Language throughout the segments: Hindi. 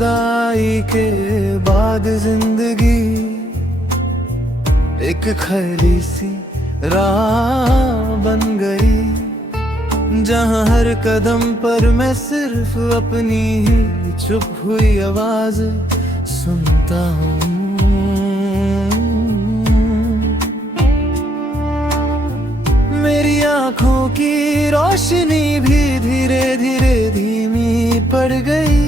जुदाई के बाद जिंदगी एक खली सी राह बन गई, जहां हर कदम पर मैं सिर्फ अपनी ही चुप हुई आवाज सुनता हूँ। मेरी आँखों की रोशनी भी धीरे धीरे धीमी पड़ गई,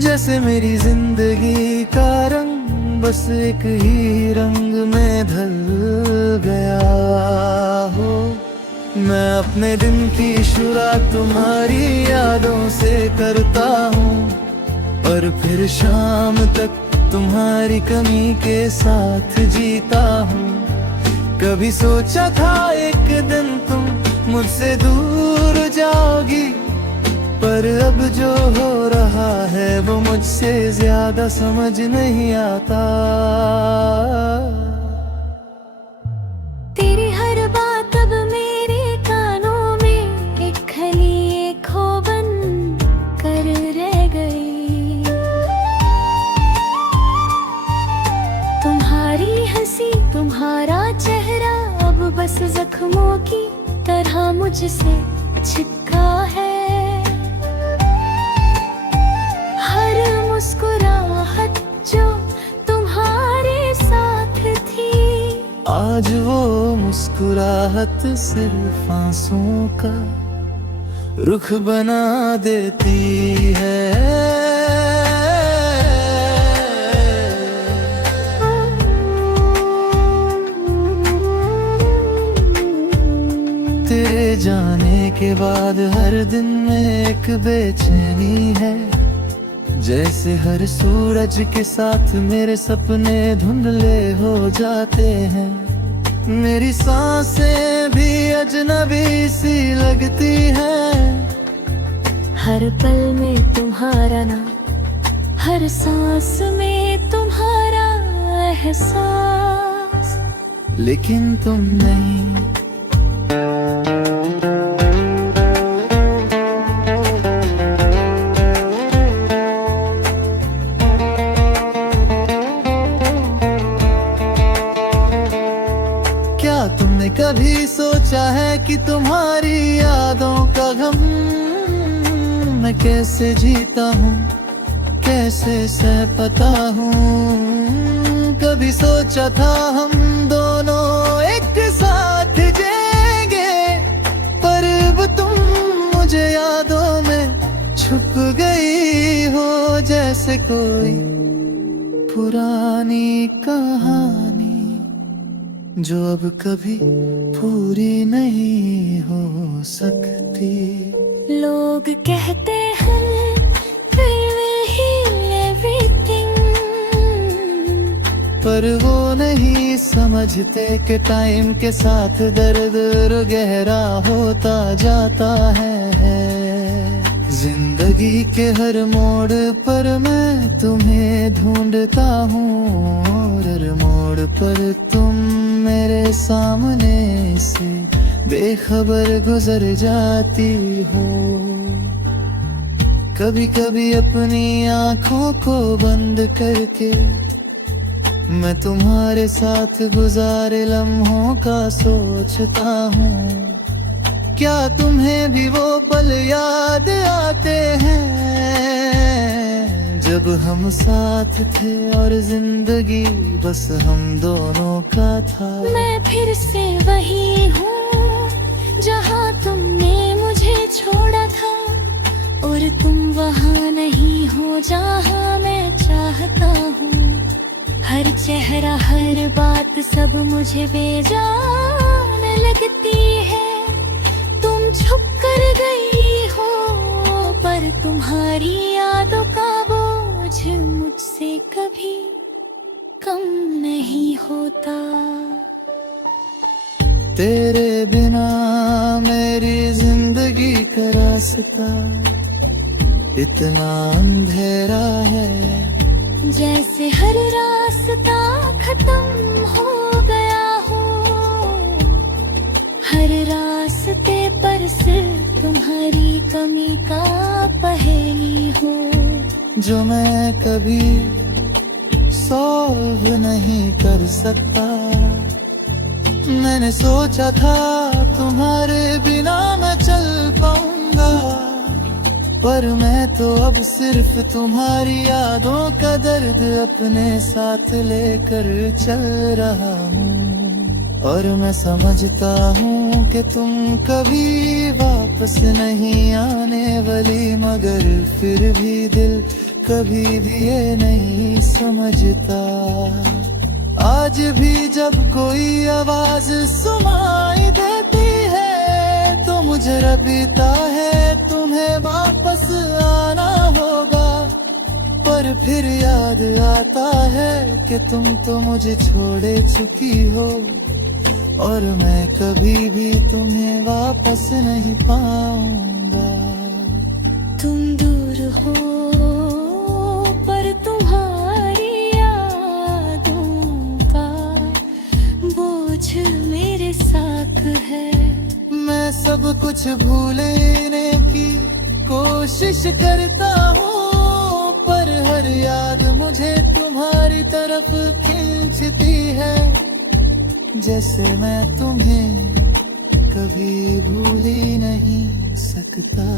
जैसे मेरी जिंदगी का रंग बस एक ही रंग में ढल गया हो। मैं अपने दिन की शुरुआत तुम्हारी यादों से करता हूँ, और फिर शाम तक तुम्हारी कमी के साथ जीता हूँ। कभी सोचा था एक दिन तुम मुझसे दूर जाओगी, पर अब जो हो रहा है वो मुझसे ज्यादा समझ नहीं आता। तेरी हर बात अब मेरे कानों में एक खली खो बन कर रह गई। तुम्हारी हंसी तुम्हारा चेहरा अब बस जख्मों की तरह मुझसे चिपका है। मुस्कुराहट जो तुम्हारे साथ थी, आज वो मुस्कुराहट सिर्फ आंसुओं का रुख बना देती है। तेरे जाने के बाद हर दिन में एक बेचैनी है, जैसे हर सूरज के साथ मेरे सपने धुंधले हो जाते हैं। मेरी सांसें भी अजनबी सी लगती हैं, हर पल में तुम्हारा नाम, हर सांस में तुम्हारा एहसास, लेकिन तुम नहीं। क्या तुमने कभी सोचा है कि तुम्हारी यादों का गम मैं कैसे जीता हूँ, कैसे सह पाता हूँ। कभी सोचा था हम दोनों एक साथ जिएंगे, पर अब तुम मुझे यादों में छुप गई हो, जैसे कोई पुरानी कहानी जो अब कभी पूरी नहीं हो सकती। लोग कहते हैं we will heal everything, पर वो नहीं समझते कि टाइम के साथ दर्द और गहरा होता जाता है। जिंदगी के हर मोड़ पर मैं तुम्हें ढूंढता हूँ, और हर मोड़ पर तुम मेरे सामने से बेखबर गुजर जाती हो। कभी कभी अपनी आँखों को बंद करके मैं तुम्हारे साथ गुजारे लम्हों का सोचता हूँ। क्या तुम्हें भी वो पल याद आते हैं जब हम साथ थे और जिंदगी बस हम दोनों का था। मैं फिर से वही हूँ जहाँ तुमने मुझे छोड़ा था, और तुम वहाँ नहीं हो जहाँ मैं चाहता हूँ। हर चेहरा हर बात सब मुझे बेजान लगती है। तुम छुप कर गई हो, पर तुम्हारी यादों का बोझ मुझसे कभी कम नहीं होता। तेरे बिना मेरी जिंदगी का रास्ता इतना अंधेरा है, जैसे हर रास्ता खत्म हो गया हो। हर रास्ते पर सिर्फ तुम्हारी कमी का पहेली हो। जो मैं कभी सॉल्व नहीं कर सकता। मैंने सोचा था तुम्हारे बिना मैं चल पाऊंगा, पर मैं तो अब सिर्फ तुम्हारी यादों का दर्द अपने साथ लेकर चल रहा हूँ। और मैं समझता हूँ कि तुम कभी वापस नहीं आने वाली, मगर फिर भी दिल कभी भी ये नहीं समझता। आज भी जब कोई आवाज सुनाई देती है तो मुझे लगता है तुम्हें वापस आना होगा, पर फिर याद आता है कि तुम तो मुझे छोड़े चुकी हो, और मैं कभी भी तुम्हें वापस नहीं पाऊंगा। तुम दूर हो पर तुम्हारी यादों का बोझ मेरे साथ है। मैं सब कुछ भूलने की कोशिश करता हूँ, पर हर याद मुझे तुम्हारी तरफ खींचती है, जैसे मैं तुम्हें कभी भूल ही नहीं सकता।